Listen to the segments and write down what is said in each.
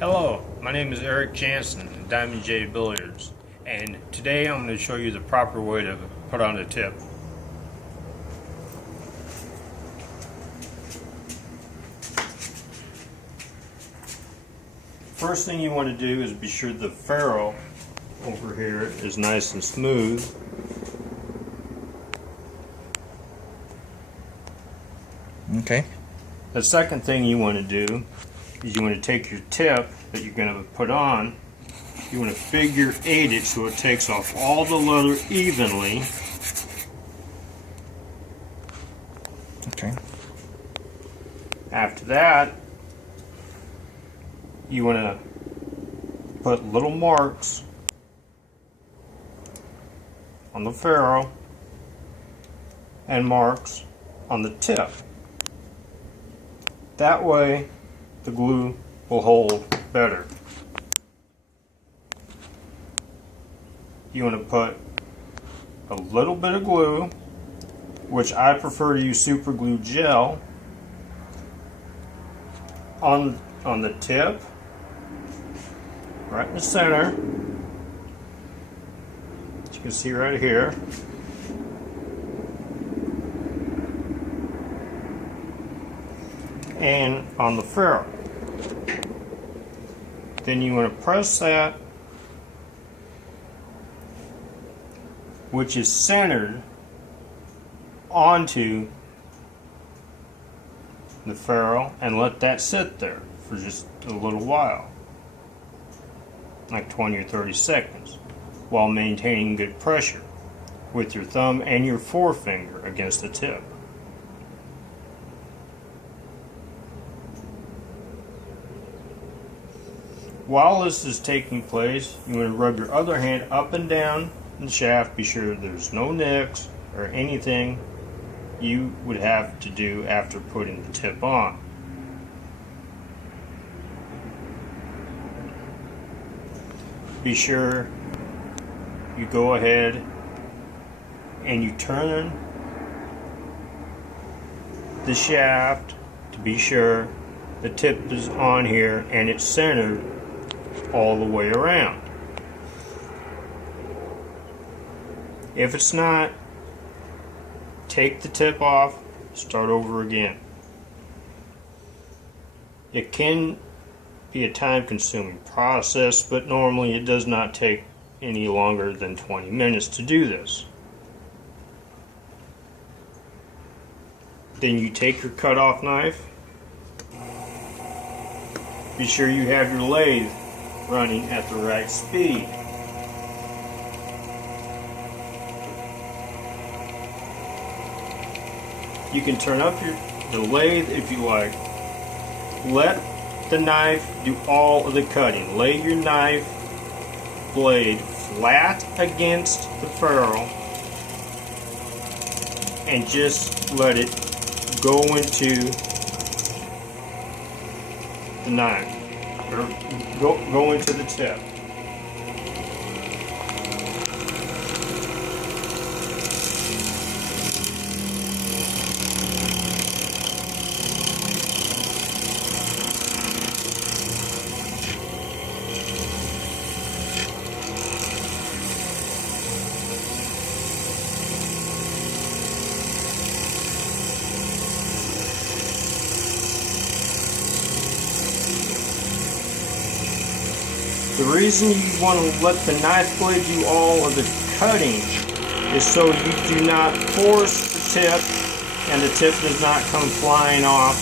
Hello, my name is Eric Jansen of Diamondjeric Billiards, and today I'm going to show you the proper way to put on a tip. First thing you want to do is be sure the ferrule over here is nice and smooth. Okay. The second thing you want to do is you want to take your tip that you're going to put on, you want to figure 8 it so it takes off all the leather evenly. Okay. After that, you want to put little marks on the ferrule and marks on the tip. That way the glue will hold better. You want to put a little bit of glue, which I prefer to use super glue gel, on the tip, right in the center, as you can see right here. And on the ferrule. Then you want to press that, which is centered, onto the ferrule, and let that sit there for just a little while, like 20 or 30 seconds, while maintaining good pressure with your thumb and your forefinger against the tip. While this is taking place, you want to rub your other hand up and down the shaft. Be sure there's no nicks or anything you would have to do after putting the tip on. Be sure you go ahead and you turn the shaft to be sure the tip is on here and it's centered all the way around. If it's not, take the tip off, start over again. It can be a time-consuming process, but normally it does not take any longer than 20 minutes to do this. Then you take your cutoff knife. Be sure you have your lathe running at the right speed. You can turn up the lathe if you like. Let the knife do all of the cutting. Lay your knife blade flat against the ferrule and just let it go into the knife, or go into the tip. The reason you want to let the knife blade do all of the cutting is so you do not force the tip and the tip does not come flying off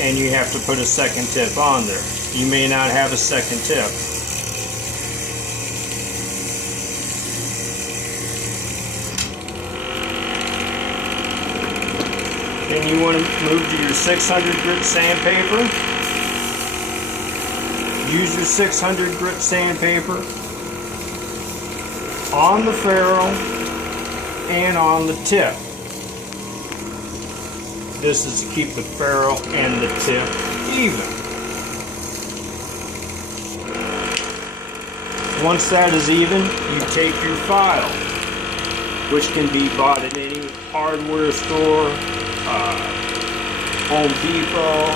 and you have to put a second tip on there. You may not have a second tip. Then you want to move to your 600 grit sandpaper. Use your 600 grit sandpaper on the ferrule and on the tip. This is to keep the ferrule and the tip even. Once that is even, you take your file, which can be bought at any hardware store, Home Depot,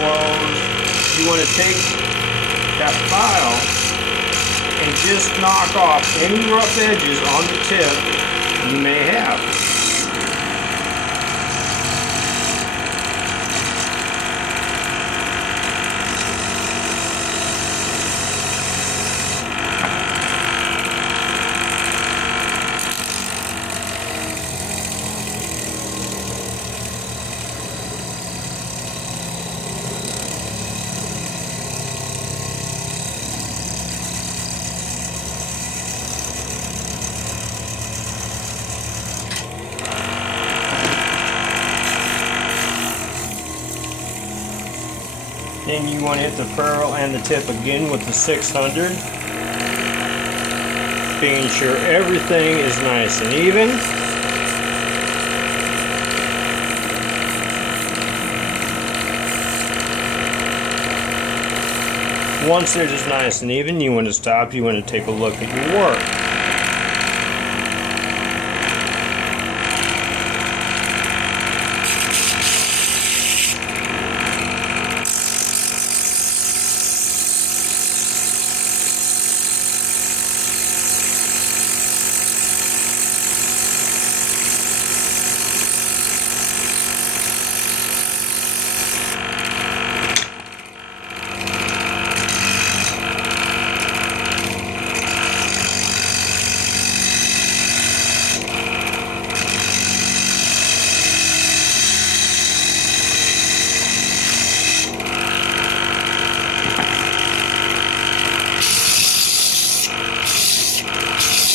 Lowe's, you want to take that file and just knock off any rough edges on the tip you may have. Then you want to hit the ferrule and the tip again with the 600, being sure everything is nice and even. Once it is nice and even, you want to stop, you want to take a look at your work.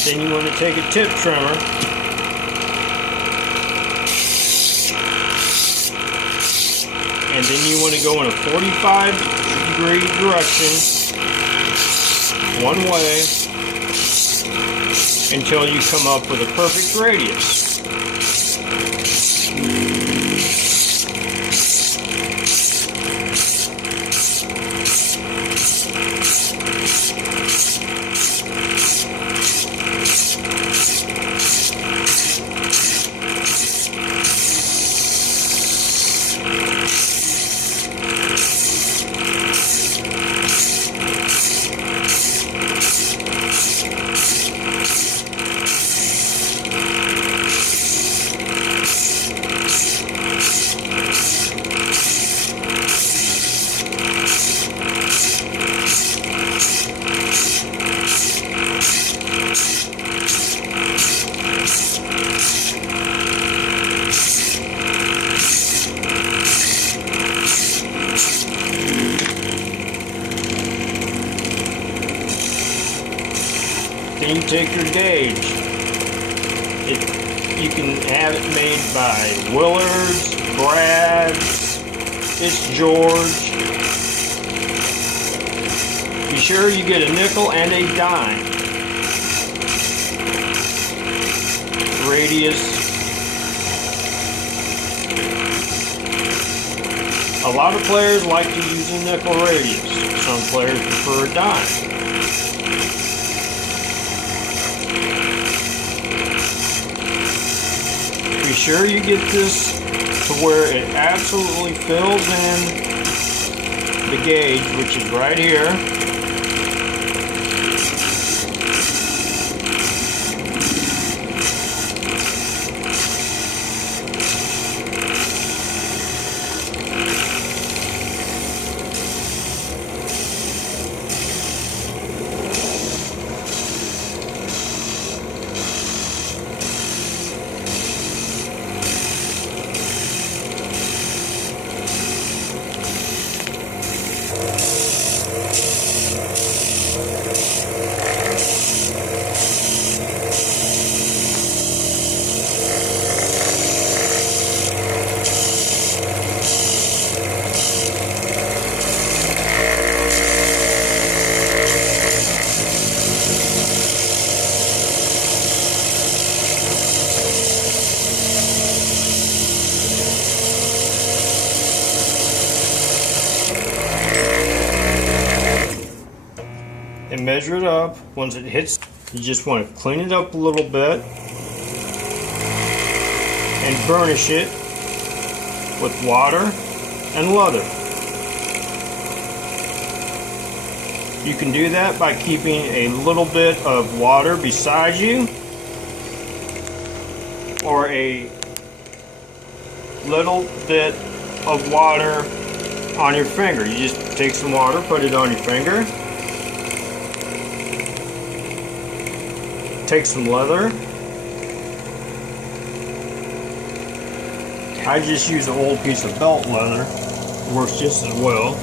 Then you want to take a tip trimmer and then you want to go in a 45-degree direction one way until you come up with a perfect radius. Then you take your gauge. You can have it made by Willard's, Brad's, it's George. Be sure you get a nickel and a dime. Radius. A lot of players like to use a nickel radius. Some players prefer a dime. Be sure you get this to where it absolutely fills in the gauge, which is right here. And measure it up. Once it hits, you just want to clean it up a little bit and burnish it with water and leather. You can do that by keeping a little bit of water beside you, or a little bit of water on your finger. You just take some water, put it on your finger. Take some leather. I just use an old piece of belt leather. It works just as well.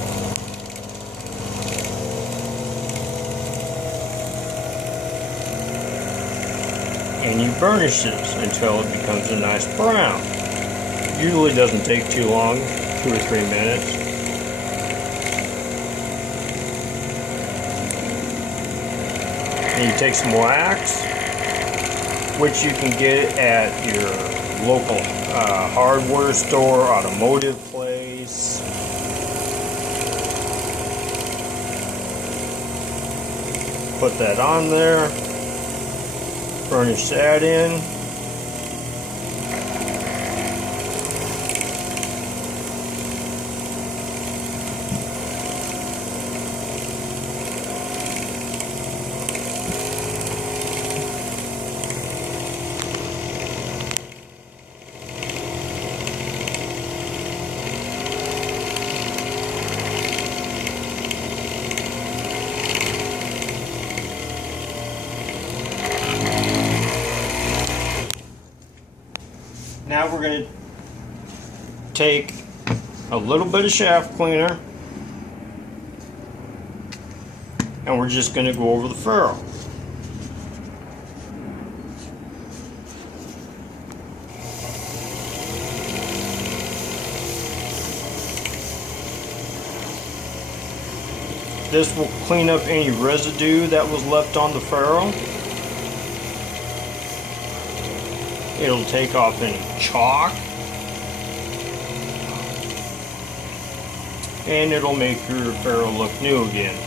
And you burnish this until it becomes a nice brown. Usually doesn't take too long, 2 or 3 minutes. And you take some wax, which you can get at your local hardware store, automotive place. Put that on there, burnish that in. Now we're going to take a little bit of shaft cleaner and we're just going to go over the ferrule. This will clean up any residue that was left on the ferrule. It'll take off any chalk, and it'll make your ferrule look new again.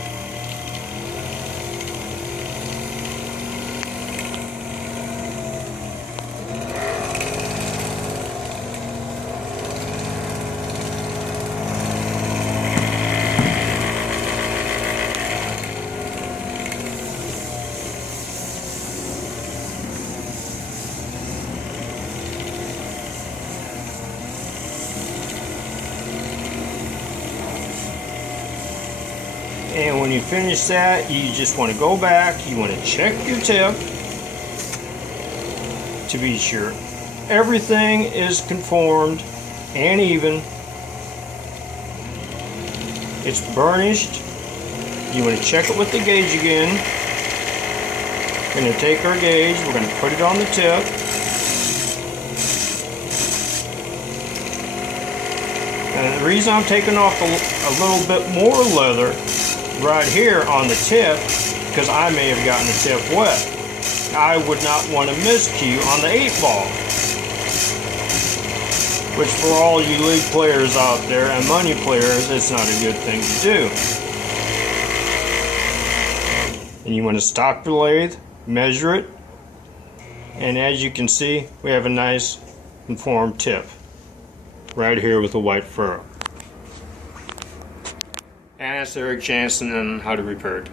And when you finish that, you just want to go back, you want to check your tip to be sure everything is conformed and even. It's burnished. You want to check it with the gauge again. We're going to take our gauge, we're going to put it on the tip. And the reason I'm taking off a little bit more leather right here on the tip, because I may have gotten the tip wet. I would not want to miscue on the 8-ball, which for all you league players out there and money players, it's not a good thing to do. And you want to stop your lathe, measure it, and as you can see, we have a nice conformed tip right here with a white ferrule. And that's Eric Jansen on how to repair it.